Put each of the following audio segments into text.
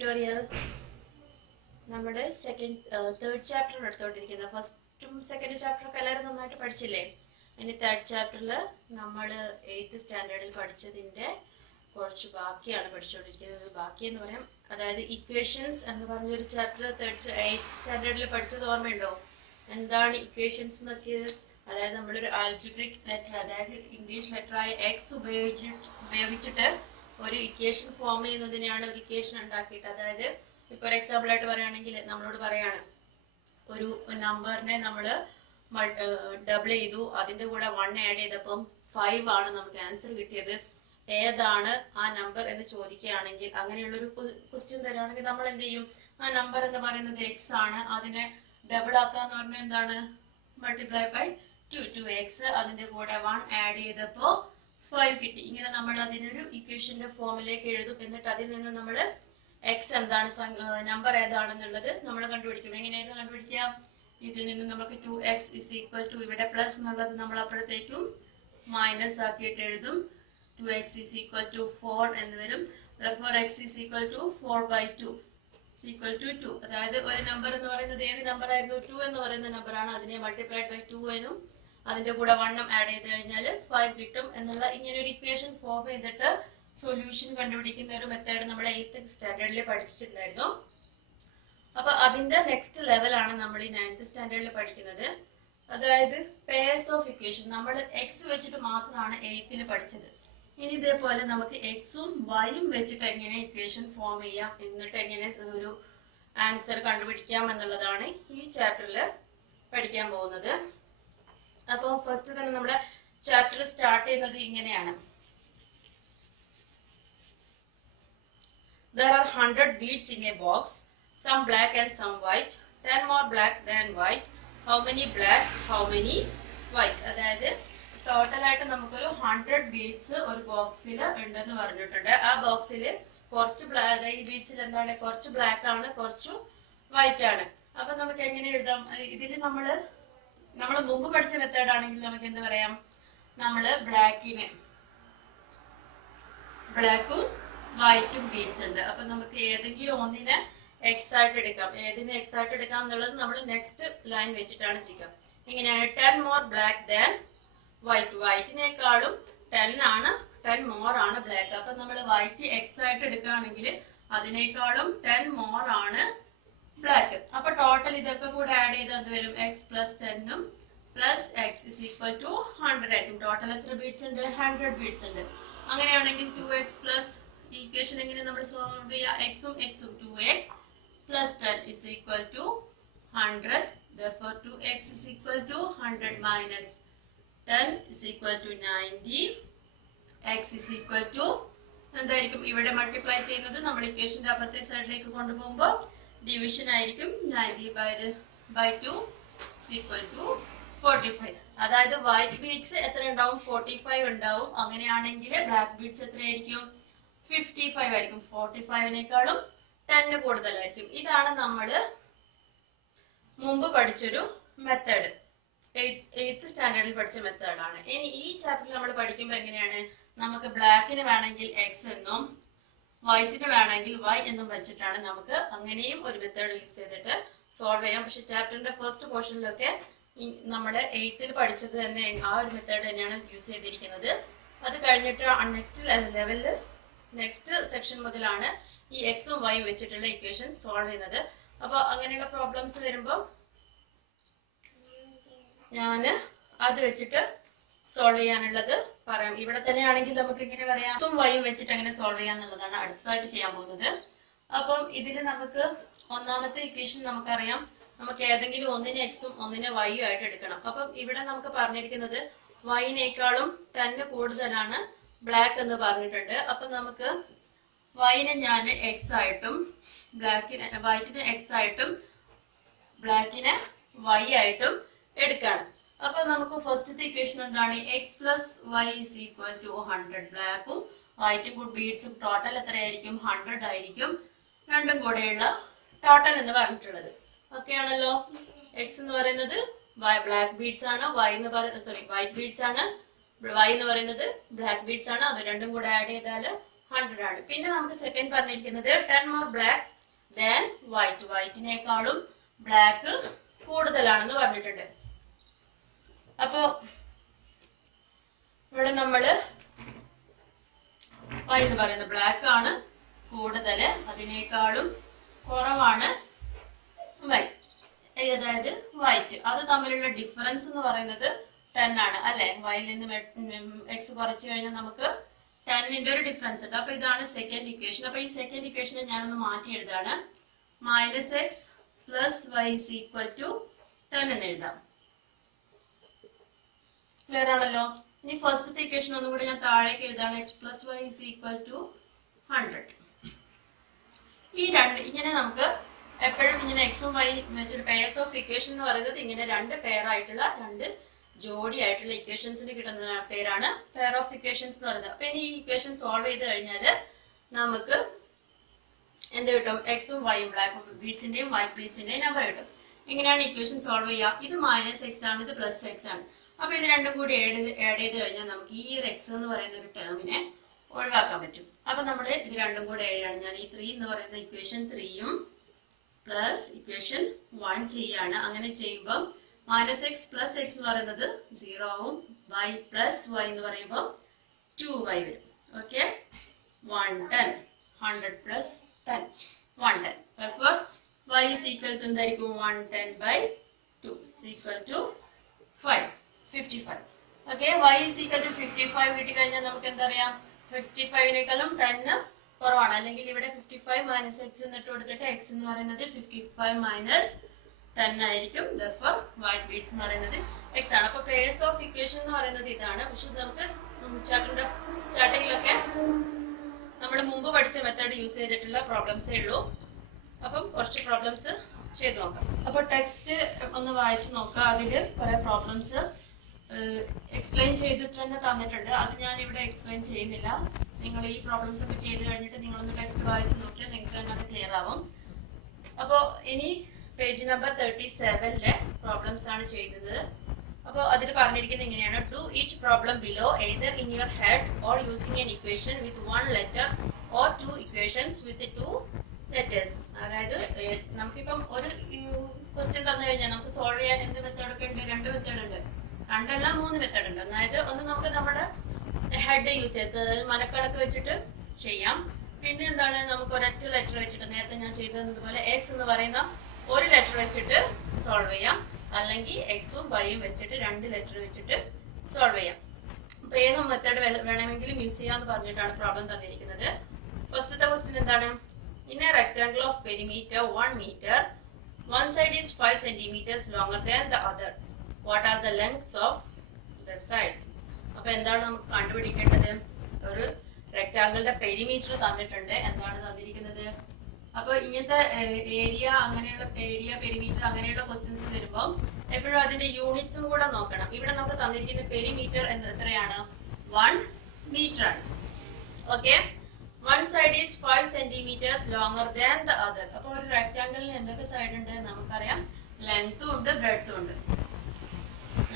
Tutorial നമ്മുടെ third chapter എടുത്തോണ്ടിരിക്കുന്നത്. ഫസ്റ്റും second ചാപ്റ്ററൊക്കെ എല്ലാവരും നന്നായിട്ട് പഠിച്ചില്ലേ? ഇനി തേർഡ് ചാപ്റ്ററിൽ നമ്മൾ 8th സ്റ്റാൻഡേർഡിൽ പഠിച്ചതിൻ്റെ കുറച്ച് ബാക്കിയാണ് പഠിച്ചുകൊണ്ടിരിക്കുന്നത്. ബാക്കി എന്ന് പറയാം, അതായത് ഇക്വേഷൻസ് എന്ന് പറഞ്ഞൊരു ചാപ്റ്റർ 8th സ്റ്റാൻഡേർഡിൽ പഠിച്ചത് ഓർമ്മയുണ്ടോ? എന്താണ് ഇക്വേഷൻസ് എന്നൊക്കെ? അതായത് നമ്മളൊരു ആൽജിബ്രിക് ലെറ്റർ, അതായത് ഇംഗ്ലീഷ് ലെറ്ററായ എക്സ് ഉപയോഗിച്ചിട്ട് ഒരു ഇക്വേഷൻ ഫോം ചെയ്യുന്നതിനെയാണ് ഒരു ഇക്വേഷൻ ഉണ്ടാക്കിയിട്ട്. അതായത് ഇപ്പോൾ ഒരു എക്സാമ്പിൾ ആയിട്ട് പറയുകയാണെങ്കിൽ നമ്മളോട് പറയാണ് ഒരു നമ്പറിനെ നമ്മൾ ഡബിൾ ചെയ്തു, അതിൻ്റെ കൂടെ 1 ആഡ് ചെയ്തപ്പം 5 ആണ് നമുക്ക് ആൻസർ കിട്ടിയത്. ഏതാണ് ആ നമ്പർ എന്ന് ചോദിക്കുകയാണെങ്കിൽ, അങ്ങനെയുള്ളൊരു ക്വസ്റ്റ്യൻ തരികയാണെങ്കിൽ നമ്മൾ എന്ത് ചെയ്യും? ആ നമ്പർ എന്ന് പറയുന്നത് എക്സ് ആണ്, അതിനെ ഡബിൾ ആക്കാന്ന് പറഞ്ഞാൽ എന്താണ്? മൾട്ടിപ്ലൈ ബൈ 2x, അതിൻ്റെ കൂടെ 1 ആഡ് ചെയ്തപ്പോൾ 5 കിട്ടി. ഇങ്ങനെ നമ്മൾ അതിനൊരു ഇക്വേഷന്റെ ഫോമിലേക്ക് എഴുതും. എന്നിട്ട് അതിൽ നിന്ന് നമ്മൾ എക്സ് എന്താണ്, നമ്പർ ഏതാണെന്നുള്ളത് നമ്മൾ കണ്ടുപിടിക്കും. എങ്ങനെയായിരുന്നു കണ്ടുപിടിക്കുക? ഇതിൽ നിന്ന് നമുക്ക് 2x = ഇവിടെ പ്ലസ് എന്നുള്ളത് നമ്മൾ അപ്പോഴത്തേക്കും മൈനസ് ആക്കിയിട്ട് എഴുതും. 2x = 4 എന്ന് വരും. therefore x = 4/2 = 2. അതായത് ഒരു നമ്പർ എന്ന് പറയുന്നത് ഏത് നമ്പർ ആയിരുന്നു? 2 എന്ന് പറയുന്ന നമ്പറാണ്. അതിനെ മൾട്ടിപ്ലൈഡ് ബൈ 2 എന്നും അതിന്റെ കൂടെ 1 ആഡ് ചെയ്ത് കഴിഞ്ഞാൽ 5 കിട്ടും എന്നുള്ള ഇങ്ങനെ ഒരു ഇക്വേഷൻ ഫോം ചെയ്തിട്ട് സൊല്യൂഷൻ കണ്ടുപിടിക്കുന്ന ഒരു മെത്തേഡ് നമ്മൾ 8th സ്റ്റാൻഡേർഡിൽ പഠിപ്പിച്ചിട്ടുണ്ടായിരുന്നു. അപ്പൊ അതിന്റെ നെക്സ്റ്റ് ലെവലാണ് നമ്മൾ ഈ 9th സ്റ്റാൻഡേർഡിൽ പഠിക്കുന്നത്. അതായത് പെയർസ് ഓഫ് ഇക്വേഷൻ. നമ്മൾ എക്സ് വെച്ചിട്ട് മാത്രമാണ് 8th പഠിച്ചത്. ഇനി ഇതേപോലെ നമുക്ക് എക്സും വൈയും വെച്ചിട്ട് എങ്ങനെ ഇക്വേഷൻ ഫോം ചെയ്യാം, എന്നിട്ട് എങ്ങനെ ഒരു ആൻസർ കണ്ടുപിടിക്കാം എന്നുള്ളതാണ് ഈ ചാപ്റ്ററിൽ പഠിക്കാൻ പോകുന്നത്. അപ്പോൾ ഫസ്റ്റ് തന്നെ നമ്മുടെ ചാപ്റ്റർ സ്റ്റാർട്ട് ചെയ്യുന്നത് ഇങ്ങനെയാണ്. There are 100 beads in a box, some black and some white, 10 more black than white. How many black, how many white? അതായത് ടോട്ടലായിട്ട് നമുക്കൊരു 100 ബീഡ്സ് ഒരു ബോക്സിൽ ഉണ്ടെന്ന് പറഞ്ഞിട്ടുണ്ട്. ആ ബോക്സിൽ കുറച്ച് ഈ ബീഡ്സിൽ എന്താണ്? കുറച്ച് ബ്ലാക്ക് ആണ്, കുറച്ച് വൈറ്റ് ആണ്. അപ്പൊ നമുക്ക് എങ്ങനെ എഴുതാം? ഇതിൽ നമ്മൾ മുമ്പ് പഠിച്ച മെത്തേഡ് ആണെങ്കിൽ നമുക്ക് എന്ത് പറയാം? നമ്മള് ബ്ലാക്കും വൈറ്റും ബീഡ്സ് ഉണ്ട്. അപ്പൊ നമുക്ക് ഏതെങ്കിലും ഒന്നിനെ എക്സ് ആയിട്ട് എടുക്കാം. ഏതിനെ എക്സ് ആയിട്ട് എടുക്കാം എന്നുള്ളത് നമ്മൾ നെക്സ്റ്റ് ലൈൻ വെച്ചിട്ടാണ് ചെയ്യാം. എങ്ങനെയാണ്? 10 more black than white. വൈറ്റിനേക്കാളും 10 more ആണ് ബ്ലാക്ക്. അപ്പൊ നമ്മൾ വൈറ്റ് എക്സ് ആയിട്ട് എടുക്കുകയാണെങ്കിൽ അതിനേക്കാളും 10 more ആണ് ബ്ലാക്ക്. അപ്പൊ ടോട്ടൽ ഇതൊക്കെ കൂടെ ആഡ് ചെയ്ത് അത് വരും എക്സ് പ്ലസ് 10 പ്ലസ് എക്സ് = 100 ആയിരിക്കും. ടോട്ടൽ എത്ര ബീഡ്സ് ഉണ്ട്? 100 ബീഡ്സ് ഉണ്ട്. അങ്ങനെയാണെങ്കിൽ 2x പ്ലസ് ഇക്വേഷൻ എങ്ങനെ നമ്മൾ സോൾവ് ചെയ്യുക? എക്സും 2x plus 10 = 100. therefore 2x = 100 minus 10 = 90. x = എന്തായിരിക്കും? ഇവിടെ മൾട്ടിപ്ലൈ ചെയ്യുന്നത് നമ്മൾ ഇക്വേഷന്റെ അപ്പുറത്തെ സൈഡിലേക്ക് കൊണ്ടുപോകുമ്പോൾ ഡിവിഷൻ ആയിരിക്കും. 90/2 = 45. അതായത് വൈറ്റ് ബീഡ്സ് എത്ര ഉണ്ടാവും? 45 ഉണ്ടാവും. അങ്ങനെയാണെങ്കിൽ ബ്ലാക്ക് ബീഡ്സ് എത്രയായിരിക്കും? 55 ആയിരിക്കും. 45നേക്കാളും 10 കൂടുതലായിരിക്കും. ഇതാണ് നമ്മൾ മുമ്പ് പഠിച്ചൊരു മെത്തേഡ്. 8th സ്റ്റാൻഡേർഡിൽ പഠിച്ച മെത്തേഡാണ്. ഇനി ഈ ചാപ്റ്ററിൽ നമ്മൾ പഠിക്കുമ്പോൾ എങ്ങനെയാണ്? നമുക്ക് ബ്ലാക്കിന് വേണമെങ്കിൽ എക്സ് എന്നും വൈറ്റിന് വേണമെങ്കിൽ വൈ എന്നും വെച്ചിട്ടാണ് നമുക്ക് അങ്ങനെയും ഒരു മെത്തേഡ് യൂസ് ചെയ്തിട്ട് സോൾവ് ചെയ്യാം. പക്ഷെ ചാപ്റ്ററിന്റെ ഫസ്റ്റ് പോർഷനിലൊക്കെ നമ്മൾ 8th പഠിച്ചത് തന്നെ ആ ഒരു മെത്തേഡ് തന്നെയാണ് യൂസ് ചെയ്തിരിക്കുന്നത്. അത് കഴിഞ്ഞിട്ട് നെക്സ്റ്റ് ലെവലിൽ നെക്സ്റ്റ് സെക്ഷൻ മുതലാണ് ഈ എക്സും വൈയും വെച്ചിട്ടുള്ള ഇക്വേഷൻ സോൾവ് ചെയ്യുന്നത്. അപ്പൊ അങ്ങനെയുള്ള പ്രോബ്ലംസ് വരുമ്പോൾ ഞാൻ അത് വെച്ചിട്ട് സോൾവ് ചെയ്യാനുള്ളത് പറയാം. ഇവിടെ തന്നെയാണെങ്കിൽ നമുക്ക് ഇങ്ങനെ പറയാം, എക്സും വൈയും വെച്ചിട്ട് എങ്ങനെ സോൾവ് ചെയ്യാന്നുള്ളതാണ് അടുത്തതായിട്ട് ചെയ്യാൻ പോകുന്നത്. അപ്പം ഇതിൽ നമുക്ക് ഒന്നാമത്തെ ഇക്വേഷൻ നമുക്കറിയാം, നമുക്ക് ഏതെങ്കിലും ഒന്നിനെ എക്സും ഒന്നിനെ വൈയും ആയിട്ട് എടുക്കണം. അപ്പം ഇവിടെ നമുക്ക് പറഞ്ഞിരിക്കുന്നത് വൈനേക്കാളും 10 കൂടുതലാണ് ബ്ലാക്ക് എന്ന് പറഞ്ഞിട്ടുണ്ട്. അപ്പൊ നമുക്ക് വൈനെ ഞാൻ എക്സ് ആയിട്ടും വൈറ്റിനെ എക്സ് ആയിട്ടും ബ്ലാക്കിനെ വൈ ആയിട്ടും എടുക്കാണ്. അപ്പൊ നമുക്ക് ഫസ്റ്റത്തെ ഇക്വേഷൻ എന്താണ്? X plus Y = 100. ബ്ലാക്കും വൈറ്റും കൂടി ബീഡ്സും ടോട്ടൽ എത്രയായിരിക്കും? 100 ആയിരിക്കും. രണ്ടും കൂടെയുള്ള ടോട്ടൽ എന്ന് പറഞ്ഞിട്ടുള്ളത്. ഓക്കെ ആണല്ലോ? എക്സ് എന്ന് പറയുന്നത് ബ്ലാക്ക് ബീഡ്സ് ആണ്, വൈറ്റ് ബീഡ്സ് ആണ്, വൈ എന്ന് പറയുന്നത് ബ്ലാക്ക് ബീഡ്സ് ആണ്. അത് രണ്ടും കൂടെ ആഡ് ചെയ്താൽ 100 ആണ്. പിന്നെ നമുക്ക് സെക്കൻഡ് പറഞ്ഞിരിക്കുന്നത് 10 more black ദാൻ വൈറ്റ്. വൈറ്റിനേക്കാളും ബ്ലാക്ക് കൂടുതലാണെന്ന് പറഞ്ഞിട്ടുണ്ട്. അപ്പോ ഇവിടെ നമ്മള് വൈ എന്ന് പറയുന്നത് ബ്ലാക്ക് ആണ് കൂടുതൽ, അതിനേക്കാളും കുറവാണ് വൈ, അതായത് വൈറ്റ്. അത് തമ്മിലുള്ള ഡിഫറൻസ് എന്ന് പറയുന്നത് 10 ആണ് അല്ലെ. വൈയിൽ നിന്ന് എക്സ് കുറച്ച് കഴിഞ്ഞാൽ നമുക്ക് 10ന്റെ ഒരു ഡിഫറൻസ് ഉണ്ട്. അപ്പൊ ഇതാണ് സെക്കൻഡ് ഇക്വേഷൻ. അപ്പൊ ഈ സെക്കൻഡ് ഇക്വേഷനെ ഞാനൊന്ന് മാറ്റി എഴുതാണ്. -x + y = 10 എന്ന് എഴുതാം. ക്ലിയർ ആണല്ലോ. ഇനി ഫസ്റ്റത്തെ ഇക്വേഷൻ ഒന്നും കൂടി ഞാൻ താഴേക്ക് എഴുതാണ്. x + y = 100. ഈ രണ്ട് ഇങ്ങനെ നമുക്ക് എപ്പോഴും ഇങ്ങനെ എക്സും വൈ വെച്ചിട്ട് പെയർസ് ഓഫ് ഇക്വേഷൻ എന്ന് പറയുന്നത് ഇങ്ങനെ രണ്ട് പെയർ ആയിട്ടുള്ള രണ്ട് ജോഡിയായിട്ടുള്ള ഇക്വേഷൻസിന് കിട്ടുന്ന പേരാണ് പെയർ ഓഫ് ഇക്വേഷൻസ് എന്ന് പറയുന്നത്. അപ്പൊ ഇനി ഈ ഇക്വേഷൻ സോൾവ് ചെയ്ത് കഴിഞ്ഞാൽ നമുക്ക് എന്ത് കിട്ടും? എക്സും വൈയും ബ്ലാക്ക് ബീഡ്സിന്റെയും വൈറ്റ് ബീഡ്സിന്റെയും നമ്പർ കിട്ടും. എങ്ങനെയാണ് ഇക്വേഷൻ സോൾവ് ചെയ്യുക? ഇത് -x ആണ്, ഇത് +x ആണ്. അപ്പൊ ഇത് രണ്ടും കൂടി ആഡ് ചെയ്ത് കഴിഞ്ഞാൽ നമുക്ക് ഈ ഒരു എക്സ് എന്ന് പറയുന്ന ഒരു ടേമിനെ ഒഴിവാക്കാൻ പറ്റും. അപ്പൊ നമ്മൾ ഇത് രണ്ടും കൂടെ എഴുതാണ്. ഞാൻ ഈ 3 എന്ന് പറയുന്ന ഇക്വേഷൻ 3യും പ്ലസ് ഇക്വേഷൻ 1 ചെയ്യാണ്. അങ്ങനെ ചെയ്യുമ്പോൾ -x + x എന്ന് പറയുന്നത് 0 ആവും. y + y എന്ന് പറയുമ്പോൾ 2y വരും. ഓക്കെ, 110. 100 + 10 110. therefore y = എന്തായിരിക്കും? 110/2 = 5 55. ഓക്കെ, y = 55 കിട്ടി കഴിഞ്ഞാൽ നമുക്ക് എന്താ അറിയാം? 55നേക്കാളും 10 കുറവാണ്. അല്ലെങ്കിൽ ഇവിടെ 55 - x എന്നിട്ട് കൊടുത്തിട്ട് x എന്ന് പറയുന്നത് 55 - 10 ആയിരിക്കും. therefore white beads എന്ന് പറയുന്നത് x ആണ്. അപ്പൊ പേഴ്സ് ഓഫ് ഇക്വേഷൻ എന്ന് പറയുന്നത് ഇതാണ്. പക്ഷെ നമുക്ക് ചാപ്റ്ററിന്റെ സ്റ്റാർട്ടിങ്ങിലൊക്കെ നമ്മൾ മുമ്പ് പഠിച്ച മെത്തേഡ് യൂസ് ചെയ്തിട്ടുള്ള പ്രോബ്ലംസേ ഉള്ളൂ. അപ്പം കുറച്ച് പ്രോബ്ലംസ് ചെയ്ത് നോക്കാം. അപ്പോൾ ടെക്സ്റ്റ് ഒന്ന് വായിച്ച് നോക്കാം. അതിൽ കുറെ പ്രോബ്ലംസ് എക്സ്പ്ലെയിൻ ചെയ്തിട്ട് തന്നെ തന്നിട്ടുണ്ട്. അത് ഞാൻ ഇവിടെ എക്സ്പ്ലെയിൻ ചെയ്യുന്നില്ല. നിങ്ങൾ ഈ പ്രോബ്ലംസ് ഒക്കെ ചെയ്ത് കഴിഞ്ഞിട്ട് നിങ്ങളൊന്ന് ടെക്സ്റ്റ് വായിച്ച് നോക്കിയാൽ നിങ്ങൾക്ക് തന്നെ അത് ക്ലിയർ ആവും. അപ്പോൾ ഇനി പേജ് നമ്പർ 37ലെ പ്രോബ്ലംസ് ആണ് ചെയ്യുന്നത്. അപ്പോൾ അതിൽ പറഞ്ഞിരിക്കുന്നത് ഇങ്ങനെയാണ്: do each problem below either in your head or using N equation with 1 letter or 2 equations with 2 letters. അതായത് നമുക്കിപ്പം ഒരു ക്വസ്റ്റ്യൻ തന്നു കഴിഞ്ഞാൽ നമുക്ക് സോൾവ് ചെയ്യാൻ എന്ത് മെത്തേഡ് ഒക്കെ ഉണ്ട്? 2 മെത്തേഡ് ഉണ്ട്. 2 അല്ല 3 മെത്തേഡ് ഉണ്ട്. അതായത് ഒന്ന് നമുക്ക് നമ്മുടെ ഹെഡ് യൂസ് ചെയ്ത് മനക്കണക്ക് വെച്ചിട്ട് ചെയ്യാം. പിന്നെ എന്താണ്, നമുക്ക് ഒരൊറ്റ ലെറ്റർ വെച്ചിട്ട് നേരത്തെ ഞാൻ ചെയ്തതുപോലെ എക്സ് എന്ന് പറയുന്ന ഒരു ലെറ്റർ വെച്ചിട്ട് സോൾവ് ചെയ്യാം. അല്ലെങ്കിൽ എക്സും വൈയും വെച്ചിട്ട് 2 ലെറ്റർ വെച്ചിട്ട് സോൾവ് ചെയ്യാം. അപ്പൊ ഏത് മെത്തേഡ് വേണമെങ്കിലും യൂസ് ചെയ്യാന്ന് പറഞ്ഞിട്ടാണ് പ്രോബ്ലം തന്നിരിക്കുന്നത്. ഫസ്റ്റത്തെ ക്വസ്റ്റ്യൻ എന്താണ്? In A rectangle of perimeter 1 meter, one side is 5 centimeters longer than the other. What are the lengths of the sides? അപ്പൊ എന്താണ് നമുക്ക് കണ്ടുപിടിക്കേണ്ടത്? ഒരു റെക്ടാംഗിളിന്റെ പെരിമീറ്റർ തന്നിട്ടുണ്ട്. എന്താണ് തന്നിരിക്കുന്നത്? അപ്പൊ ഇങ്ങനത്തെ ഏരിയ, അങ്ങനെയുള്ള ഏരിയ, പെരിമീറ്റർ അങ്ങനെയുള്ള ക്വസ്റ്റ്യൻസ് വരുമ്പോൾ എപ്പോഴും അതിന്റെ യൂണിറ്റ്സും കൂടെ നോക്കണം. ഇവിടെ നമുക്ക് തന്നിരിക്കുന്ന പെരിമീറ്റർ എത്രയാണ്? 1 meter ആണ്. Okay, one side is 5 centimeters longer than the other. അപ്പൊ ഒരു റെക്ടാംഗിളിന് എന്തൊക്കെ സൈഡ് ഉണ്ട്? നമുക്കറിയാം, ലെങ്ത്തും ഉണ്ട്, ബ്രെഡ്ത്തും ഉണ്ട്.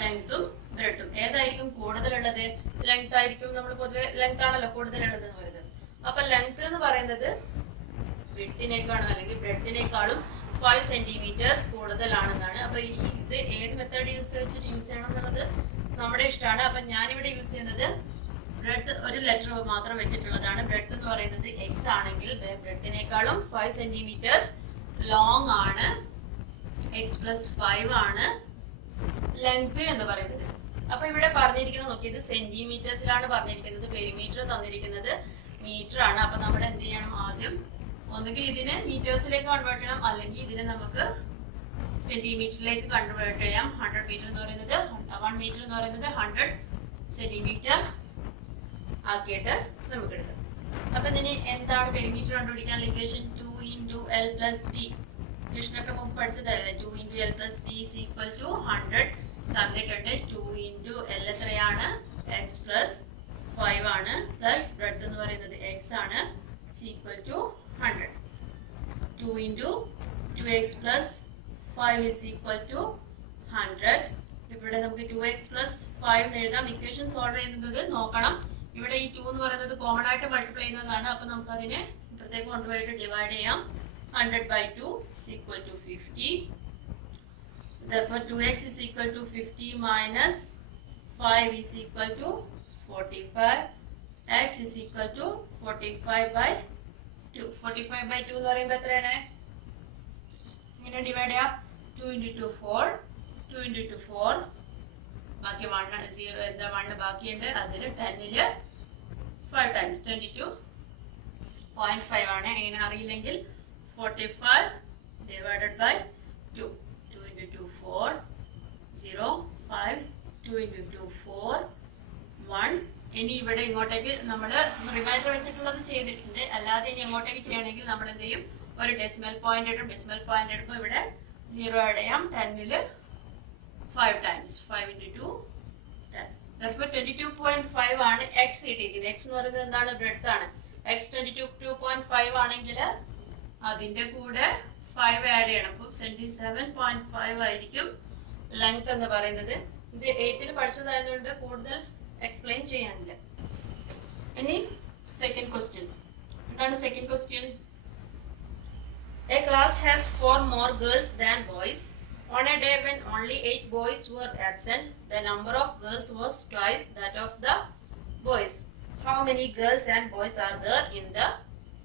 ലെങ്ത്തും ബ്രെഡ്ത്തും ഏതായിരിക്കും കൂടുതലുള്ളത്? ലെങ്ത് ആയിരിക്കും. നമ്മൾ പൊതുവെ ലെങ്ത് ആണല്ലോ കൂടുതലുള്ളത് എന്ന് പറയുന്നത്. അപ്പൊ ലെങ്ത് എന്ന് പറയുന്നത് വിഡ്ത്തിനേക്കാളും അല്ലെങ്കിൽ ബ്രെഡ്ത്തിനേക്കാളും 5 centimeters കൂടുതലാണെന്നാണ്. അപ്പൊ ഇത് ഏത് മെത്തേഡ് യൂസ് ചെയ്യണം എന്നുള്ളത് നമ്മുടെ ഇഷ്ടമാണ്. അപ്പൊ ഞാനിവിടെ യൂസ് ചെയ്യുന്നത് ബ്രെഡ്ത്ത് ഒരു ലെറ്റർ മാത്രം വെച്ചിട്ടുള്ളതാണ്. ബ്രെഡ്ത്ത് എന്ന് പറയുന്നത് എക്സ് ആണെങ്കിൽ ബ്രെഡ്ത്തിനേക്കാളും 5 centimeters ലോങ് ആണ്. എക്സ് + 5 ആണ് ലെങ്ത് എന്ന് പറയുന്നത്. അപ്പൊ ഇവിടെ പറഞ്ഞിരിക്കുന്നത് നോക്കി, ഇത് സെന്റിമീറ്റേഴ്സിലാണ് പറഞ്ഞിരിക്കുന്നത്. പെരിമീറ്റർ തന്നിരിക്കുന്നത് മീറ്റർ ആണ്. അപ്പൊ നമ്മൾ എന്ത് ചെയ്യണം? ആദ്യം ഒന്നുകിൽ ഇതിനെ മീറ്റേഴ്സിലേക്ക് കൺവേർട്ട് ചെയ്യണം, അല്ലെങ്കിൽ ഇതിനെ നമുക്ക് സെന്റിമീറ്ററിലേക്ക് കൺവേർട്ട് ചെയ്യാം. 100 meter എന്ന് പറയുന്നത് 1 meter എന്ന് പറയുന്നത് 100 centimeter ആക്കിയിട്ട് നമുക്ക് എടുക്കാം. അപ്പൊ ഇനി എന്താണ് പെരിമീറ്റർ കണ്ടുപിടിക്കാനുള്ള ഇക്വേഷൻ? 2 × L + B. ഇക്വേഷനൊക്കെ മുമ്പ് പഠിച്ചതല്ലേ? 2 × L + B = 100 തന്നിട്ടുണ്ട്. 2 × L എത്രയാണ്? x + 5 ആണ്. പ്ലസ് ബ്രെഡ് എന്ന് പറയുന്നത് x ആണ്. = 100. 2 × 2x + 5 = 100. ഇവിടെ നമുക്ക് 2x + 5 എഴുതാം. ഇക്വേഷൻ സോൾവ് ചെയ്യുന്നത് നോക്കണം. ഇവിടെ ഈ 2 എന്ന് പറയുന്നത് കോമൺ ആയിട്ട് മൾട്ടിപ്ലൈ ചെയ്യുന്നതാണ്. അപ്പൊ നമുക്ക് അതിനെ പ്രത്യേകം കൊണ്ടുപോയിട്ട് ഡിവൈഡ് ചെയ്യാം. 100 by 2 is equal to 50. Therefore 2x is equal to 50 minus 5 is equal to 45. X is equal to 45 by 2. 45 by 2 എന്ന് പറയുമ്പോൾ എത്രയാണ്? ഇങ്ങനെ ഡിവൈഡ് ചെയ്യാം. 2 into 2 4. 2 into 2 4. ബാക്കി 1 ആണ്. 0 എന്താ 1 ബാക്കിയുണ്ട്. അതിൽ 10ൽ 5 times 22.5 ആണ്. എങ്ങനെ അറിയില്ലെങ്കിൽ 45 divided by 2. 2 into 2 4. 0 5. 2 into 2 4. 1. ഇനി ഇവിടെ ഇങ്ങോട്ടേക്ക് നമ്മൾ റിമൈൻഡർ വെച്ചിട്ടുള്ളത് ചെയ്തിട്ടുണ്ട്. അല്ലാതെ ഇനി എങ്ങോട്ടേക്ക് ചെയ്യണമെങ്കിൽ നമ്മൾ എന്ത് ചെയ്യും? ഒരു ഡെസിമൽ പോയിന്റ് ഇടും. ഡെസിമൽ പോയിന്റ് ഇടുമ്പോൾ ഇവിടെ 0 ആഡ് ചെയ്യാം. 10ൽ 5 times 5 into 2 10. Therefore 22.5 ആണ് എക്സ് കിട്ടിയിരിക്കുന്നത്. എക്സ് എന്ന് പറയുന്നത് എന്താണ്? ബ്രെഡ്ത്ത് ആണ്. എക്സ് 22.5 ആണെങ്കിൽ അതിന്റെ കൂടെ 5 ആഡ് ചെയ്യണം. അപ്പോൾ 77.5 ആയിരിക്കും ലെങ്ത് എന്ന് പറയുന്നത്. ഇത് 8ൽ പഠിച്ചതായതുകൊണ്ട് കൂടുതൽ എക്സ്പ്ലെയിൻ ചെയ്യാനില്ല. ഇനി സെക്കൻഡ് ക്വസ്റ്റ്യൻ. എന്താണ് second question? A class has 4 more girls than boys. On a day when only 8 boys were absent, the number of girls was twice that of the boys. How many girls and boys are there in the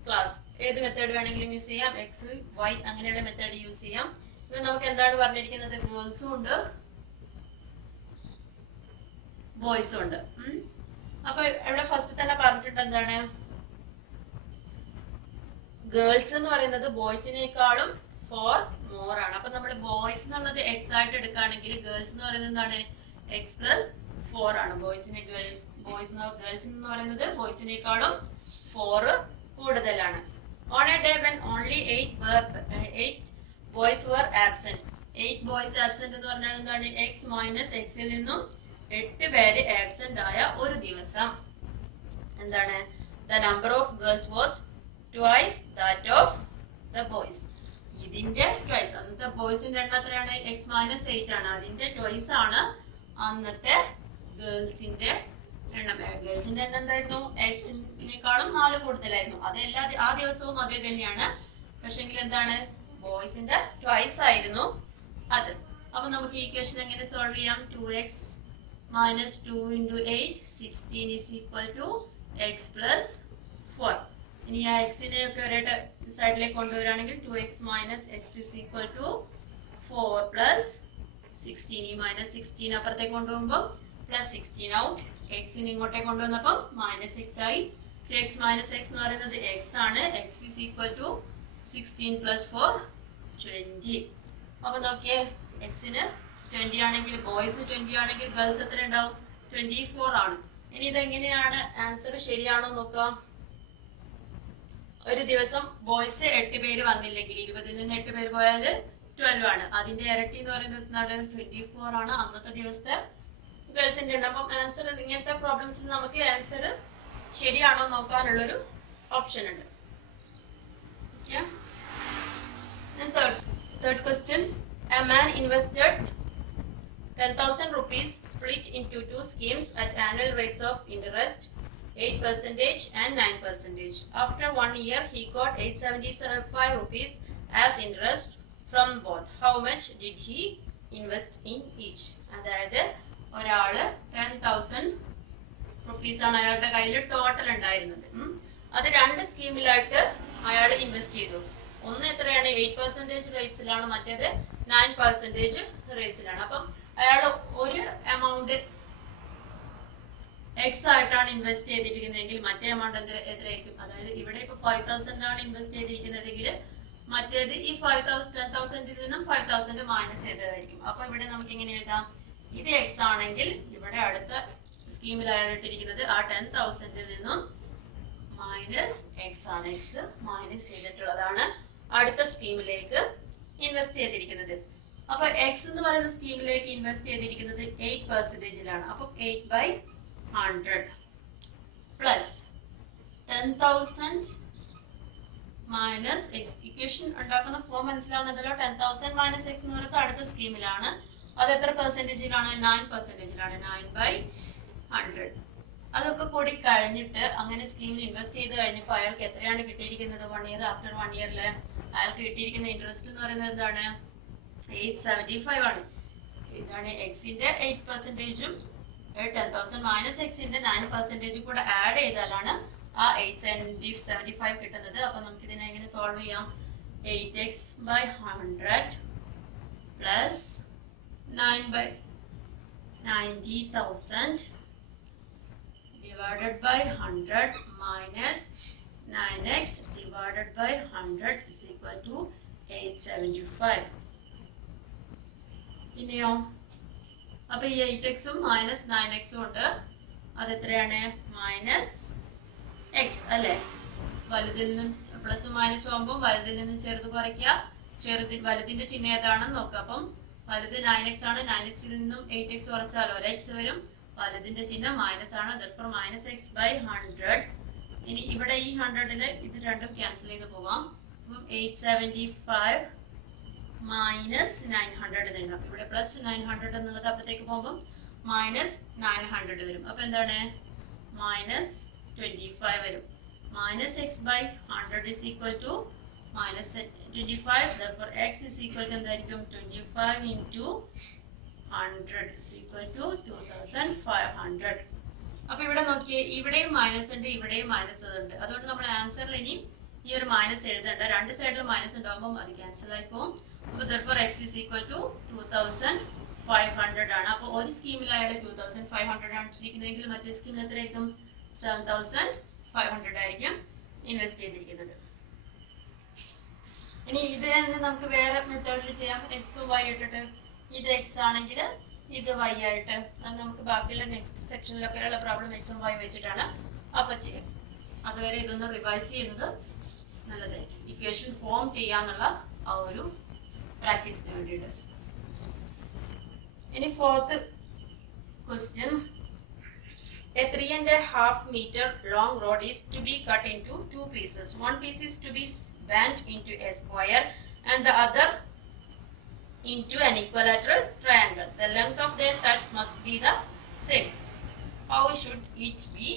class? ഏത് method വേണമെങ്കിലും use ചെയ്യാം. X Y അങ്ങനെയുള്ള method use ചെയ്യാം. ഇപ്പം നമുക്ക് എന്താണ് പറഞ്ഞിരിക്കുന്നത്? ഗേൾസും ഉണ്ട് ബോയ്സും ഉണ്ട്. അപ്പൊ ഇവിടെ ഫസ്റ്റ് തന്നെ പറഞ്ഞിട്ടുണ്ട് എന്താണ്? ഗേൾസ് എന്ന് പറയുന്നത് ബോയ്സിനേക്കാളും 4 മോർ ആണ്. അപ്പൊ നമ്മൾ ബോയ്സ് എന്നുള്ളത് എക്സ് ആയിട്ട് എടുക്കുകയാണെങ്കിൽ ഗേൾസ് എന്ന് പറയുന്നത് എന്താണ്? എക്സ് പ്ലസ് 4 ആണ്. ഗേൾസ് എന്ന് പറയുന്നത് ബോയ്സിനേക്കാളും 4 കൂടുതലാണ്. On A day when only 8 boys were absent. 8 boys absent എന്ന് പറഞ്ഞാൽ എന്താണ്? എക്സ് മൈനസ് എക്സിൽ നിന്നും 8 പേര് ആബ്സെന്റ് ആയ ഒരു ദിവസം എന്താണ്? The number of girls was twice that of the boys. ഇതിന്റെ ട്വൈസ്. അന്നത്തെ ബോയ്സിന്റെ എണ്ണം എത്രയാണ്? എക്സ് മൈനസ് 8 ആണ്. അതിന്റെ ട്വൈസ് ആണ് അന്നത്തെ ഗേൾസിന്റെ എണ്ണം. ഗേൾസിന്റെ എണ്ണം എന്തായിരുന്നു? എക്സിനേക്കാളും 4 കൂടുതലായിരുന്നു. അതെല്ലാ ആ ദിവസവും അതേ തന്നെയാണ്. പക്ഷെങ്കിൽ എന്താണ്? ബോയ്സിന്റെ ട്വൈസ് ആയിരുന്നു അത്. അപ്പൊ നമുക്ക് ഈ ഇക്വേഷൻ എങ്ങനെ സോൾവ് ചെയ്യാം? 2x minus 2 into 8 16 is equal to x plus 4. ഇനി ആ എക്സിനെ ഒക്കെ ഒരേ സൈഡിലേക്ക് കൊണ്ടുവരികയാണെങ്കിൽ 2x minus x is equal to 4 plus 16. ഈ മൈനസ് 16 അപ്പുറത്തേക്ക് കൊണ്ടുപോകുമ്പോൾ പ്ലസ് 16 ആവും. എക്സിന് ഇങ്ങോട്ടേക്ക് കൊണ്ടുവന്നപ്പോൾ മൈനസ് 6 ആയി. x മൈനസ് എക്സ് എന്ന് പറയുന്നത് എക്സ് ആണ്. X is equal to 16 plus 4 20. അപ്പൊ നോക്കിയേ, എക്സിന് 20 ആണെങ്കിൽ ബോയ്സ് 20 ആണെങ്കിൽ ഗേൾസ് എത്ര ഉണ്ടാവും? 24 ആണ്. ഇനി ഇതെങ്ങനെയാണ് ആൻസർ ശരിയാണോ നോക്കാം. ഒരു ദിവസം ബോയ്സ് 8 പേര് വന്നില്ലെങ്കിൽ 20ൽ നിന്ന് 8 പേര് പോയാൽ 12 ആണ്. അതിന്റെ ഇരട്ടി എന്ന് പറയുന്നത് 24 ആണ് അന്നത്തെ ദിവസത്തെ ഗേൾസിന്റെ എണ്ണം. അപ്പം ആൻസർ ഇങ്ങനത്തെ പ്രോബ്ലംസിൽ നമുക്ക് ആൻസർ ശരിയാണോ നോക്കാനുള്ളൊരു ഓപ്ഷൻ ഉണ്ട്. Third question. A man invested 10,000 rupees split into 2 schemes at annual rates of interest 8% and 9%. After 1 year, he got 875 rupees as interest from both. How much did he invest in each? അതായത് ഒരാള് 10,000 rupees ആണ് അയാളുടെ കയ്യിൽ total ഉണ്ടായിരുന്നത്. അത് 2 സ്കീമിലായിട്ട് അയാൾ invest ചെയ്തു. ഒന്ന് എത്രയാണ്? 8% റേറ്റ്സിലാണ്, മറ്റേത് 9% റേറ്റ്സിലാണ്. അപ്പം അയാൾ ഒരു എമൗണ്ട് എക്സ് ആയിട്ടാണ് ഇൻവെസ്റ്റ് ചെയ്തിരിക്കുന്നതെങ്കിൽ മറ്റേ എമൗണ്ട് എത്രയായിരിക്കും? അതായത് ഇവിടെ ഇപ്പൊ 5,000 ആണ് ഇൻവെസ്റ്റ് ചെയ്തിരിക്കുന്നതെങ്കിൽ മറ്റേത് ഈ 10,000 നിന്നും 5,000 മൈനസ് ചെയ്തതായിരിക്കും. അപ്പൊ ഇവിടെ നമുക്ക് എങ്ങനെ എഴുതാം? ഇത് എക്സ് ആണെങ്കിൽ ഇവിടെ അടുത്ത സ്കീമിൽ അയാളിട്ടിരിക്കുന്നത് ആ 10,000 നിന്നും മൈനസ് എക്സ് ആണ്. എക്സ് മൈനസ് ചെയ്തിട്ടുള്ളതാണ് അടുത്ത സ്കീമിലേക്ക് ഇൻവെസ്റ്റ് ചെയ്തിരിക്കുന്നത്. അപ്പൊ എക്സ് എന്ന് പറയുന്ന സ്കീമിലേക്ക് ഇൻവെസ്റ്റ് ചെയ്തിരിക്കുന്നത് 8%ലാണ്. അപ്പൊ 8/100 പ്ലസ് 10,000 മൈനസ് എക്സ്. ഇക്വേഷൻ ഉണ്ടാക്കുന്ന ഫോം മനസ്സിലാവുന്നുണ്ടല്ലോ. 10,000 മൈനസ് എക്സ് എന്ന് പറയുന്നത് അടുത്ത സ്കീമിലാണ്. അത് എത്ര പെർസെന്റേജിലാണ്? 9%ലാണ്. 9/100. അതൊക്കെ കൂടി കഴിഞ്ഞിട്ട് അങ്ങനെ സ്കീമിൽ ഇൻവെസ്റ്റ് ചെയ്ത് കഴിഞ്ഞപ്പോൾ അയാൾക്ക് എത്രയാണ് കിട്ടിയിരിക്കുന്നത്? 1 ഇയർ ആഫ്റ്റർ 1 ഇയറില് അയാൾക്ക് കിട്ടിയിരിക്കുന്ന ഇൻട്രസ്റ്റ് എന്ന് പറയുന്നത് എന്താണ് 875 ആണ്. ഇതാണ് എക്സിന്റെ 8%ഉം 10,000 മൈനസ് എക്സിന്റെ 9% കൂടെ ആഡ് ചെയ്താലാണ് ആ 875 കിട്ടുന്നത്. അപ്പൊ നമുക്ക് ഇതിനെ എങ്ങനെ സോൾവ് ചെയ്യാം? 8x/100 plus 9/90,000 divided by 100 minus 9x divided by 100 is equal to 875. ഇനിയോ അപ്പൊ ഈ 8xും മൈനസ് 9xും ഉണ്ട്. അത് എത്രയാണ്? മൈനസ് എക്സ് അല്ലെ? വലുതിൽ നിന്നും പ്ലസും മൈനസും ആകുമ്പോൾ വലുതിൽ നിന്നും ചെറുത് കുറയ്ക്കുക. വലുതിന്റെ ചിഹ്നം ഏതാണെന്ന് നോക്കുക. അപ്പം വലുത് 9x ആണ്. 9xൽ നിന്നും 8x കുറച്ചാൽ 1x വരും. വലുതിന്റെ ചിഹ്നം മൈനസ് ആണ്. therefore minus x by 100. ഇനി ഇവിടെ ഈ 100ല് ഇത് രണ്ടും ക്യാൻസൽ ചെയ്ത് പോവാം. അപ്പം 875 മൈനസ് 900 എന്ന് എഴുതാം. ഇവിടെ പ്ലസ് 900 എന്നുള്ളത് അപ്പത്തേക്ക് പോകുമ്പോൾ മൈനസ് 900 വരും. അപ്പൊ എന്താണ്? മൈനസ് 25 വരും. Minus X by 100 is equal to minus 25. therefore x is equal to എന്തായിരിക്കും? 25 into 100 is equal to 2500. അപ്പൊ ഇവിടെ നോക്കിയേ, ഇവിടെയും മൈനസ് ഉണ്ട്, ഇവിടെയും മൈനസ് ഉണ്ട്. അതുകൊണ്ട് നമ്മൾ ആൻസറിൽ ഇനി ഈ ഒരു മൈനസ് എഴുതണ്ട. രണ്ട് സൈഡിലും മൈനസ് ഉണ്ടാകുമ്പോൾ അത് ക്യാൻസൽ ആയി പോകും. അപ്പൊ therefore x is equal to 2500 ആണ്. അപ്പൊ ഒരു സ്കീമിൽ അയാൾ 2500 ആണ് ഇട്ടിരിക്കുന്നതെങ്കിൽ മറ്റേ സ്കീമിൽ എത്രയായിരിക്കും? 7500 ആയിരിക്കും ഇൻവെസ്റ്റ് ചെയ്തിരിക്കുന്നത്. ഇനി ഇത് തന്നെ നമുക്ക് വേറെ മെത്തേഡിൽ ചെയ്യാം. എക്സും വൈ ഇട്ടിട്ട് ഇത് എക്സ് ആണെങ്കിൽ ഇത് വൈ ആയിട്ട്. അത് നമുക്ക് ബാക്കിയുള്ള നെക്സ്റ്റ് സെക്ഷനിലൊക്കെ ഉള്ള പ്രോബ്ലം എക്സും വൈ വെച്ചിട്ടാണ് അപ്പൊ ചെയ്യാം. അതുവരെ ഇതൊന്ന് റിവൈസ് ചെയ്യുന്നത് നല്ലതായിരിക്കും. ഇക്വേഷൻ ഫോം ചെയ്യാന്നുള്ള ആ ഒരു പ്രാക്ടീസിന് വേണ്ടിയിട്ട്. ഇനി fourth question. A 3.5 meter long rod is to be cut into two pieces. One piece is to be bent into a square and the other into an equilateral triangle. The length of their sides must be the same. How should it be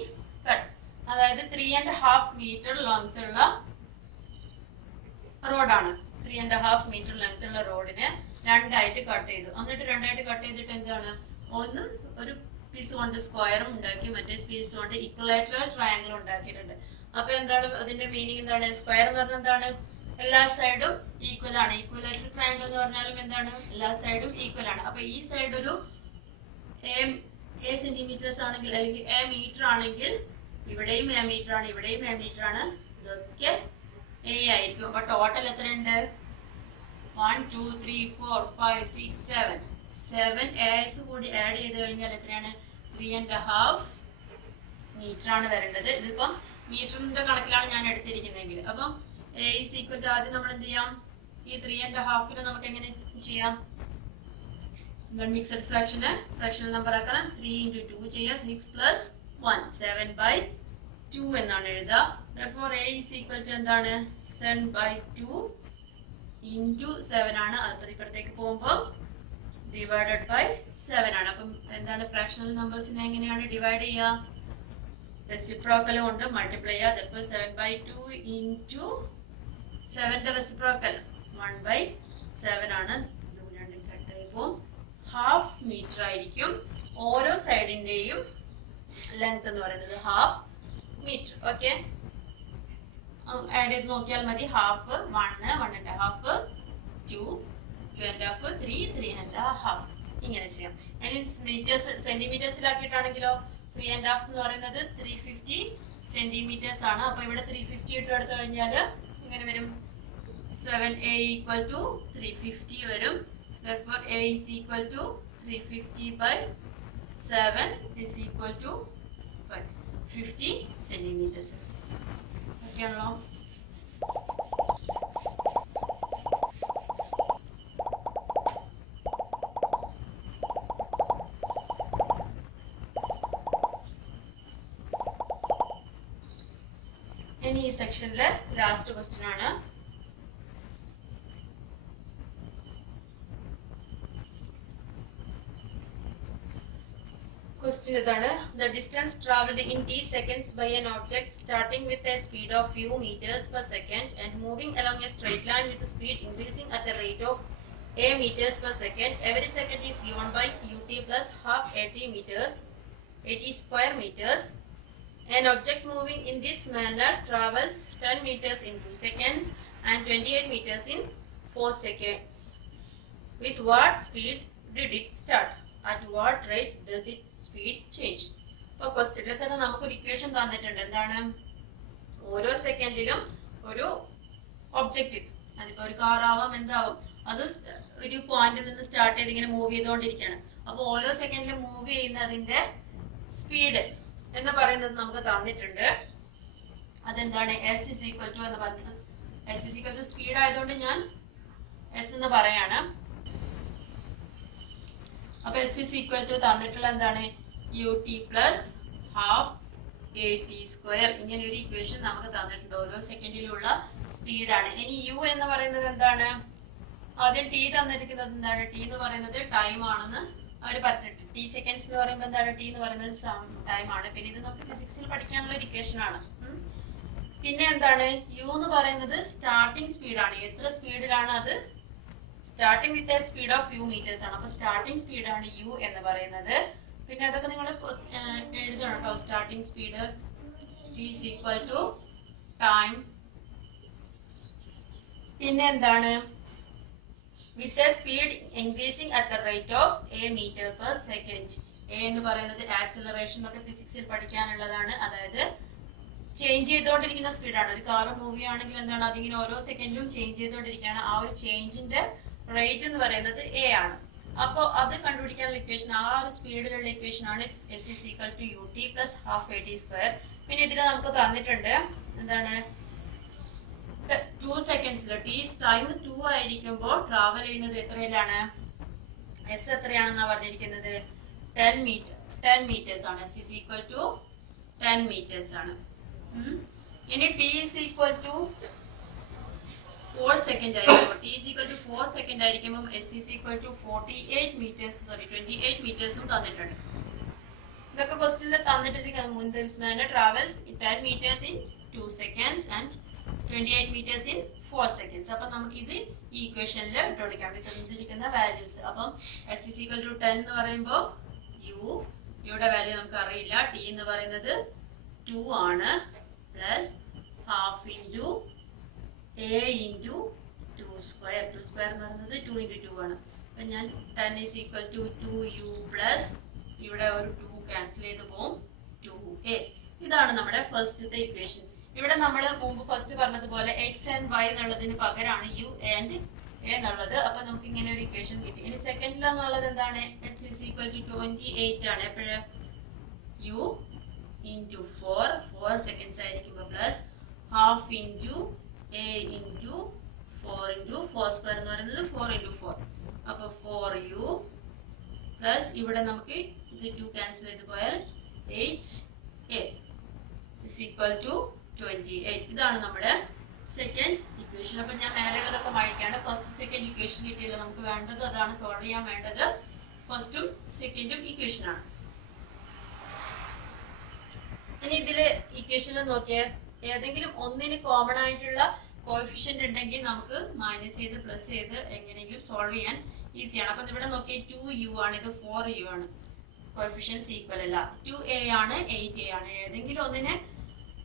cut? അതായത് 3.5 meter length ഉള്ള റോഡാണ്. 3.5 meter length ഉള്ള റോഡിനെ രണ്ടായിട്ട് cut ചെയ്തു. എന്നിട്ട് രണ്ടായിട്ട് cut ചെയ്തിട്ട് എന്താണ്? ഒന്ന് ഒരു പീസ് കൊണ്ട് സ്ക്വയറും ഉണ്ടാക്കി, മറ്റേ പീസ് കൊണ്ട് ഇക്വലാറ്ററൽ ട്രയാങ്കിളും ഉണ്ടാക്കിയിട്ടുണ്ട്. അപ്പൊ എന്താണ് അതിന്റെ മീനിങ്? എന്താണ്? സ്ക്വയർ എന്ന് പറഞ്ഞാൽ എന്താണ്? എല്ലാ സൈഡും ഈക്വൽ ആണ്. ഈക്വലാറ്ററൽ ട്രയാങ്കിൾ എന്ന് പറഞ്ഞാലും എന്താണ്? എല്ലാ സൈഡും ഈക്വൽ ആണ്. അപ്പൊ ഈ സൈഡ് ഒരു എ സെന്റിമീറ്റേഴ്സ് ആണെങ്കിൽ, അല്ലെങ്കിൽ എ മീറ്റർ ആണെങ്കിൽ, ഇവിടെയും എ മീറ്റർ ആണ്, ഇവിടെയും എ മീറ്റർ ആണ്. ഇതൊക്കെ എ ആയിരിക്കും. അപ്പൊ ടോട്ടൽ എത്രയുണ്ട്? 1 2 3 4 5 6 7 എസ് കൂടി ആഡ് ചെയ്ത് കഴിഞ്ഞാൽ എത്രയാണ്? 3.5 മീറ്റർ ആണ് വരേണ്ടത്. ഇതിപ്പം മീറ്ററിന്റെ കണക്കിലാണ് ഞാൻ എടുത്തിരിക്കുന്നതെങ്കിൽ. അപ്പം എ ഈസ് ഈക്വൽ ടു, ആദ്യം നമ്മൾ എന്ത് ചെയ്യാം? ഈ 3.5 നമുക്ക് എങ്ങനെ ചെയ്യാം? മിക്സഡ് ഫ്രാക്ഷണൽ നമ്പർ ആക്കണം. 3 into 2 ചെയ്യാം. 6 plus 1 7/2 എന്നാണ് എഴുതുക. therefore a is equal to എന്താണ്? 7/2 into 7 ആണ്. അത് ഇപ്പുറത്തേക്ക് പോകുമ്പോൾ ഡിവൈഡഡ് ബൈ 7 ആണ്. അപ്പം എന്താണ്? ഫ്രാക്ഷണൽ നമ്പേഴ്സിനെ എങ്ങനെയാണ് ഡിവൈഡ് ചെയ്യുക? റെസിപ്രോക്കൽ കൊണ്ട് മൾട്ടിപ്ലൈ ചെയ്യുക. therefore 7/2 into 7ന്റെ റെസിപ്രോക്കൽ 1/7 ആണ്. ഇത് രണ്ടും കട്ട് ചെയ്യുമ്പോൾ ഹാഫ് മീറ്റർ ആയിരിക്കും. ഓരോ സൈഡിന്റെയും ലെങ്ത് എന്ന് പറയുന്നത് ഹാഫ് മീറ്റർ. ഓക്കെ, ആഡ് ചെയ്ത് നോക്കിയാൽ മതി. ഹാഫ് 1 1.5 2 2.5 3 3.5 ഇങ്ങനെ ചെയ്യാം. ഇനി സെന്റിമീറ്റേഴ്സിലാക്കിയിട്ടാണെങ്കിലോ 3.5 എന്ന് പറയുന്നത് 350 സെന്റിമീറ്റേഴ്സ് ആണ്. അപ്പൊ ഇവിടെ 350 ഇട്ട് എടുത്തു കഴിഞ്ഞാൽ ഇങ്ങനെ വരും. 7a equal to 350 വരും. therefore a is equal to 350/7 is equal to 50 centimetres. Okay ആണല്ലോ? ഇനി ഈ സെക്ഷനിലെ ലാസ്റ്റ് ക്വസ്റ്റ്യൻ ആണ്. Question ഇതാണ്. The distance traveled in t seconds by an object starting with a speed of few meters per second and moving along a straight line with the speed increasing at the rate of a meters per second. Every second is given by ut plus half 80 meters, 80 square meters. An object moving in this manner travels 10 meters in 2 seconds and 28 meters in 4 seconds. With what speed did it start? At what rate does its speed change? അപ്പോൾ ക്വസ്റ്റ്യനിൽ തന്നെ നമുക്കൊരു equation തന്നിട്ടുണ്ട്. എന്താണ്? ഓരോ സെക്കൻഡിലും ഒരു object, അതിപ്പോൾ ഒരു കാറാവാം, എന്താവാം, അത് ഒരു പോയിന്റിൽ നിന്ന് സ്റ്റാർട്ട് ചെയ്ത് ഇങ്ങനെ മൂവ് ചെയ്തുകൊണ്ടിരിക്കുകയാണ്. അപ്പോൾ ഓരോ സെക്കൻഡിലും മൂവ് ചെയ്യുന്നതിന്റെ സ്പീഡ് എന്ന് പറയുന്നത് നമുക്ക് തന്നിട്ടുണ്ട്. അതെന്താണ്? എസ് ഇസ് ഈക്വൽ ടു എന്ന് പറഞ്ഞത്. S is equal to speed ആയതുകൊണ്ട് ഞാൻ എസ് എന്ന് പറയാണ്. അപ്പൊ എസ് ഇസ് ഈക്വൽ ടു തന്നിട്ടുള്ള എന്താണ്? U T plus half A T square. ഇങ്ങനെ ഒരു ഇക്വേഷൻ നമുക്ക് തന്നിട്ടുണ്ട്. ഓരോ സെക്കൻഡിലുള്ള സ്പീഡാണ്. ഇനി യു എന്ന് പറയുന്നത് എന്താണ്? ആദ്യം ടി തന്നിരിക്കുന്നത് എന്താണ്? ടി എന്ന് പറയുന്നത് ടൈം ആണെന്ന് അവർ പറഞ്ഞിട്ടുണ്ട്. ടി സെക്കൻഡ്സ് എന്ന് പറയുമ്പോൾ എന്താണ്? ടി എന്ന് പറയുന്നത് ടൈം ആണ്. പിന്നെ ഇത് നമുക്ക് ഫിസിക്സിൽ പഠിക്കാനുള്ള ഒരു ഇക്വേഷൻ ആണ്. പിന്നെ എന്താണ്? യു എന്ന് പറയുന്നത് സ്റ്റാർട്ടിംഗ് സ്പീഡാണ്. എത്ര സ്പീഡിലാണ് അത്? Starting with a speed of few meters ആണ്. അപ്പൊ സ്റ്റാർട്ടിംഗ് സ്പീഡാണ് യു എന്ന് പറയുന്നത്. പിന്നെ അതൊക്കെ നിങ്ങൾ എഴുതണം കേട്ടോ. Starting speed is equal to time. പിന്നെ എന്താണ്? With a speed increasing at the rate of a meter per second. A എന്ന് പറയുന്നത് ആക്സിലറേഷൻ ഒക്കെ ഫിസിക്സിൽ പഠിക്കാനുള്ളതാണ്. അതായത് ചേഞ്ച് ചെയ്തുകൊണ്ടിരിക്കുന്ന സ്പീഡാണ്. ഒരു കാർ മൂവി ആണെങ്കിൽ എന്താണ്? അതിങ്ങനെ ഓരോ സെക്കൻഡിലും ചേഞ്ച് ചെയ്തുകൊണ്ടിരിക്കുകയാണ്. ആ ഒരു ചേഞ്ചിന്റെ റേറ്റ് എന്ന് പറയുന്നത് എ ആണ്. അപ്പോൾ അത് കണ്ടുപിടിക്കാനുള്ള ഇക്വേഷൻ, ആ ഒരു സ്പീഡിലുള്ള ഇക്വേഷൻ ആണ് S is equal to U T plus half A T square. പിന്നെ ഇതിൽ നമുക്ക് തന്നിട്ടുണ്ട് എന്താണ്? 2 സെക്കൻഡ്സിൽ ടി ടൈം 2 ആയിരിക്കുമ്പോൾ ട്രാവൽ ചെയ്യുന്നത് എത്രയിലാണ്? എസ് എത്രയാണെന്നാണ് പറഞ്ഞിരിക്കുന്നത്? 10 മീറ്റേഴ്സ് ആണ്. S is equal to 10 metres ആണ്. ഇനി T is equal to 4 second ആയിരിക്കുമ്പോൾ, T is equal to 4 second ആയിരിക്കുമ്പോൾ എസ് ഇസ് ഈക്വൽ ടു 28 മീറ്റേഴ്സും തന്നിട്ടുണ്ട്. ഇതൊക്കെ ക്വസ്റ്റ്യനിൽ തന്നിട്ടുണ്ട്. Travels 10 metres in 2 seconds and 28 metres in 4 seconds. അപ്പം നമുക്കിത് ഈ ഇക്വേഷനിൽ ഇട്ടുകൊടുക്കാം. തന്നിരിക്കുന്ന വാല്യൂസ്. അപ്പം എസ് ഇസ് ഈക്വൽ ടു 10 എന്ന് പറയുമ്പോൾ യുടെ വാല്യൂ നമുക്ക് അറിയില്ല. ടി എന്ന് പറയുന്നത് 2 ആണ്. Plus half into A into 2 square. 2 square എന്ന് പറയുന്നത് 2 ഇൻറ്റു 2 ആണ്. അപ്പം ഞാൻ 10 is equal to 2u plus ഇവിടെ ഒരു 2 ക്യാൻസൽ ചെയ്ത് പോകും 2a. ഇതാണ് നമ്മുടെ ഫസ്റ്റത്തെ ഇക്വേഷൻ. ഇവിടെ നമ്മൾ മുമ്പ് ഫസ്റ്റ് പറഞ്ഞതുപോലെ എക്സ് ആൻഡ് വൈ എന്നുള്ളതിന് പകരമാണ് യു ആൻഡ് എ എന്നുള്ളത്. അപ്പൊ നമുക്ക് ഇങ്ങനെ ഒരു ഇക്വേഷൻ കിട്ടി. ഇനി സെക്കൻഡിലെന്നുള്ളത് എന്താണ്? എസ് ഈസ് ഈക്വൽ ടു 28 ആണ്. എപ്പോഴും യു ഇൻറ്റു 4 സെക്കൻഡ്സ് ആയിരിക്കുമ്പോൾ plus half into A into 4 into 4 square എന്ന് പറയുന്നത് 4 ഇൻറ്റു 4. അപ്പോൾ 4u പ്ലസ് ഇവിടെ നമുക്ക് ഇത് 2 ക്യാൻസൽ ചെയ്ത് പോയാൽ 8a ഇസ് ഈക്വൽ ടു 28. ഇതാണ് നമ്മുടെ സെക്കൻഡ് ഇക്വേഷൻ. അപ്പം ഞാൻ മേലെയുള്ളതൊക്കെ മാറ്റിയാണ്. ഫസ്റ്റ് സെക്കൻഡ് ഇക്വേഷൻ കിട്ടിയല്ലോ. നമുക്ക് വേണ്ടത് അതാണ്, സോൾവ് ചെയ്യാൻ വേണ്ടത് ഫസ്റ്റും സെക്കൻഡും ഇക്വേഷനാണ്. ഇനി ഇതില് ഇക്വേഷനിൽ നോക്കിയാൽ ഏതെങ്കിലും ഒന്നിന് കോമൺ ആയിട്ടുള്ള കോഎഫിഷ്യന്റ് ഉണ്ടെങ്കിൽ നമുക്ക് മൈനസ് ചെയ്ത് പ്ലസ് ചെയ്ത് എങ്ങനെയെങ്കിലും സോൾവ് ചെയ്യാൻ ഈസിയാണ്. അപ്പം ഇവിടെ നോക്കിയാൽ 2u ആണ്, ഇത് 4u ആണ്. കോഎഫിഷ്യൻസ് ഈക്വൽ അല്ല. 2a ആണ്, 8a ആണ്. ഏതെങ്കിലും ഒന്നിനെ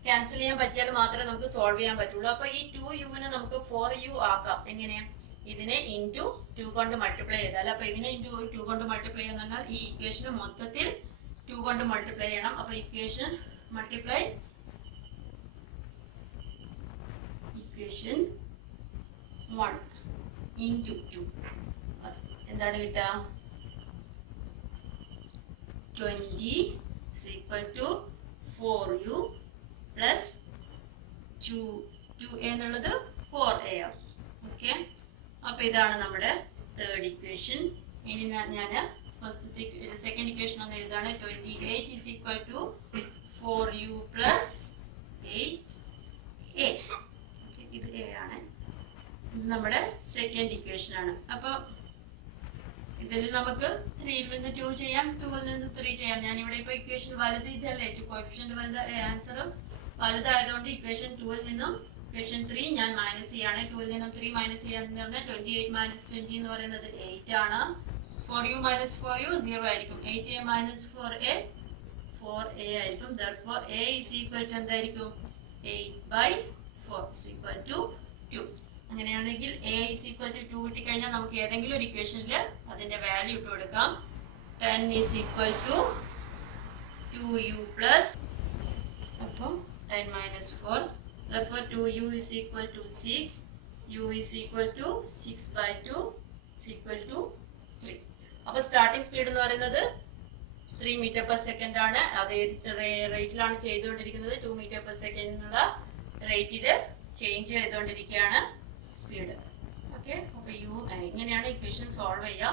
ക്യാൻസൽ ചെയ്യാൻ പറ്റിയാൽ മാത്രമേ നമുക്ക് സോൾവ് ചെയ്യാൻ പറ്റുള്ളൂ. അപ്പൊ ഈ 2uനെ നമുക്ക് 4u ആക്കാം. എങ്ങനെ? ഇതിനെ ഇൻറ്റു 2 കൊണ്ട് മൾട്ടിപ്ലൈ ചെയ്താൽ, അപ്പൊ ഇതിനെ ഇൻറ്റു 2 കൊണ്ട് മൾട്ടിപ്ലൈ ചെയ്യുന്ന പറഞ്ഞാൽ ഈ ഇക്വേഷന് മൊത്തത്തിൽ 2 കൊണ്ട് മൾട്ടിപ്ലൈ ചെയ്യണം. അപ്പൊ ഇക്വേഷൻ മൾട്ടിപ്ലൈ ഇക്വേഷൻ 1 ഇൻറ്റു 2 എന്താണ് കിട്ടുക? 20 equal to 4u plus 2a എന്നുള്ളത് 4a ആവും. ഓക്കെ, അപ്പൊ ഇതാണ് നമ്മുടെ തേർഡ് ഇക്വേഷൻ. ഇനി ഞാൻ ഫസ്റ്റ് സെക്കൻഡ് ഇക്വേഷൻ ഒന്ന് എഴുതാണ്. 28 is equal to 4u plus 8a. ഇത് a ആണ്. ഇത് നമ്മുടെ സെക്കൻഡ് ഇക്വേഷൻ ആണ്. അപ്പൊ ഇതിൽ നമുക്ക് 3ൽ നിന്ന് 2 ചെയ്യാം, 2ൽ നിന്ന് 3 ചെയ്യാം. ചെയ്യാം. ഞാനിവിടെ ഇപ്പോൾ ഇക്വേഷൻ വലുത് ഇതല്ലേ, കോഎഫിഷ്യന്റ് വലുത്, ആൻസറും വലുതായതുകൊണ്ട് ഇക്വേഷൻ 2 നിന്നും ഇക്വേഷൻ 3 ഞാൻ മൈനസ് ചെയ്യാണ്. 2 നിന്നും 3 മൈനസ് ചെയ്യാന്ന് പറഞ്ഞാൽ 28 മൈനസ് 20 എന്ന് പറയുന്നത് 8 ആണ്. 4u മൈനസ് 4u 0 ആയിരിക്കും. 8a മൈനസ് 4a 4a ആയിരിക്കും. therefore a is equal to എന്തായിരിക്കും? 8/4 is equal to 2. അങ്ങനെയാണെങ്കിൽ a is equal to 2 കിട്ടിക്കഴിഞ്ഞാൽ നമുക്ക് ഏതെങ്കിലും ഒരു ഇക്വേഷനിൽ അതിന്റെ വാല്യൂ ഇട്ട് കൊടുക്കാം. 10 is equal to 2u plus അപ്പം 10 minus 4. therefore 2u is equal to 6. u is equal to 6/2 is equal to 3. അപ്പോൾ സ്റ്റാർട്ടിംഗ് സ്പീഡ് എന്ന് പറയുന്നത് 3 മീറ്റർ പെർ സെക്കൻഡ് ആണ്. അത് റേറ്റിലാണ് ചെയ്തുകൊണ്ടിരിക്കുന്നത്. 2 മീറ്റർ പെർ സെക്കൻഡ് എന്നുള്ള റേറ്റിൽ ചേഞ്ച് ചെയ്തുകൊണ്ടിരിക്കുകയാണ് സ്പീഡ്. ഓക്കെ, അപ്പോൾ ഇങ്ങനെയാണ് ഇക്വേഷൻ സോൾവ് ചെയ്യുക.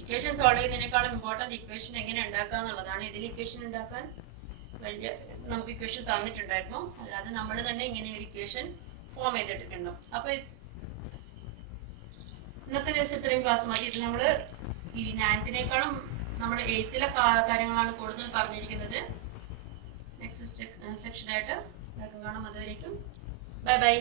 ഇക്വേഷൻ സോൾവ് ചെയ്യുന്നതിനേക്കാളും ഇമ്പോർട്ടൻറ്റ് ഇക്വേഷൻ എങ്ങനെ ഉണ്ടാക്കുക എന്നുള്ളതാണ്. ഇതിൽ ഇക്വേഷൻ ഉണ്ടാക്കാൻ വലിയ നമുക്ക് ഇക്വേഷൻ തന്നിട്ടുണ്ടായിരുന്നു, അല്ലാതെ നമ്മൾ തന്നെ ഇങ്ങനെ ഒരു ഇക്വേഷൻ ഫോം ചെയ്തിട്ടുണ്ടോ. അപ്പോൾ ഇന്നത്തെ ദിവസം ഇത്രയും ക്ലാസ് മതി. ഇത് നമ്മൾ ഈ 9th-നേക്കാളും നമ്മൾ 8th-ലെ കാര്യങ്ങളാണ് കൂടുതൽ പറഞ്ഞിരിക്കുന്നത്. നെക്സ്റ്റ് സെക്ഷനായിട്ട് കാണാം. അതുവരേക്കും ബൈ ബൈ.